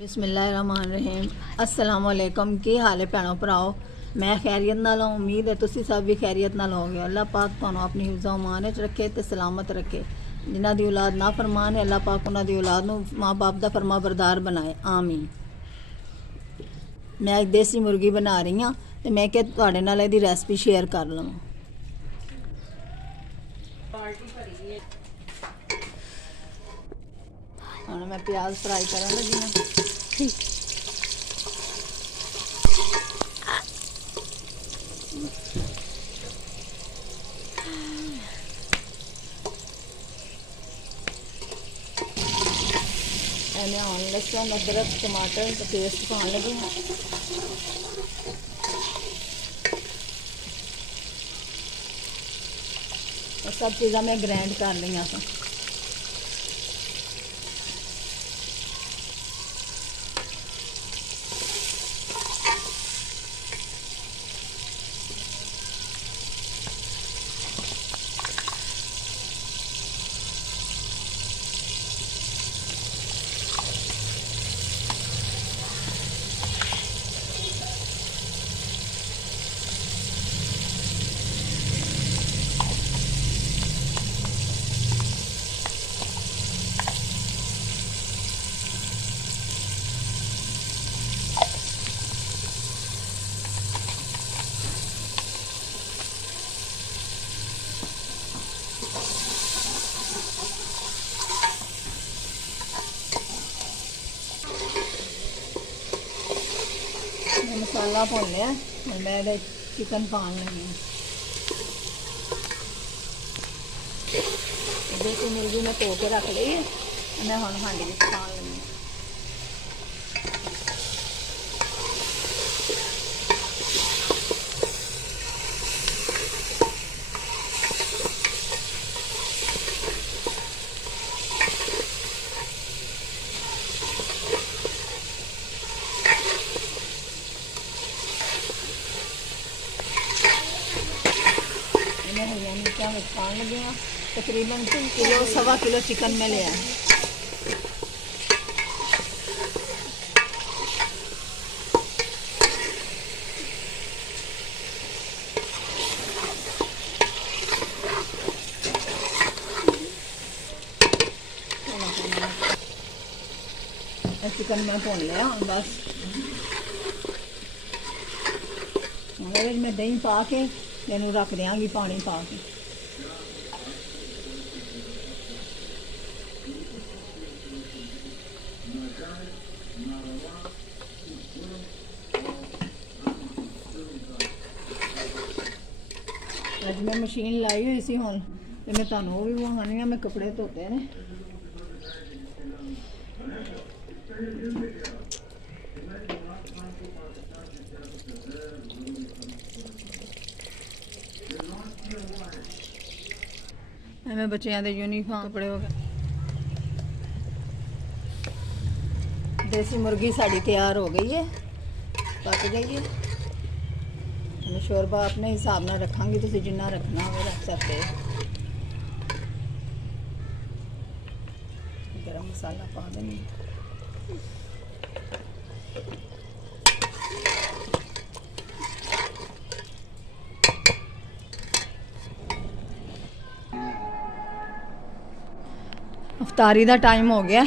बिस्मिल्लाहिर्रहमानिर्रहीम अस्सलाम वालेकुम। की हाल है भैनों भराओ? मैं खैरियत नाल हूँ। उम्मीद है तुसी सब भी खैरियत नाल होगे। अल्लाह पाक तुहानू अपनी हिफ्ज़ो अमान च रखे ते सलामत रखे। जिन्हां दी औलाद ना फरमान है अल्लाह पाक उन्हां दी औलाद नू माँ बाप दा फरमा बरदार बनाए, आमीन। मैं अज देसी मुर्गी बना रही हाँ तो मैं क्या तुहाडे नाल इहदी रेसिपी शेयर कर लवां। हुण मैं प्याज फ्राई करन लगी हाँ। मैं ਹੁਣ लहसुन अदरक टमाटर का पेस्ट पान लगी हाँ। सब चीज़ा मैं ग्राइंड कर ली हाँ। मसाला भुन लिया, मैं चिकन पान लगी। देसी मुर्गी मैं धो के रख ली है, मैं हुण हांडी विच पान लगी। हरिया मिर्चा में पान लगी हाँ। तकरीबन 3 किलो 1.25 किलो चिकन में लिया। चिकन मैं भुन लिया बस। मैं दही पा के इनू रख देंगी पानी पा के। अज मैं मशीन लाई हुई सी हुण ते मैं तुहानू वो भी विखानी है। मैं कपड़े धोते ने। मैं बच्चों के यूनीफॉर्म कपड़े हो गए। देसी मुर्गी साड़ी तैयार हो गई है, पक गई है। मैं शोरबा अपने हिसाब नाल रखांगी, तुसीं जिन्ना रखना हो रख सकते हो। गरम मसाला पा देंगे। अफ्तारी का टाइम हो गया।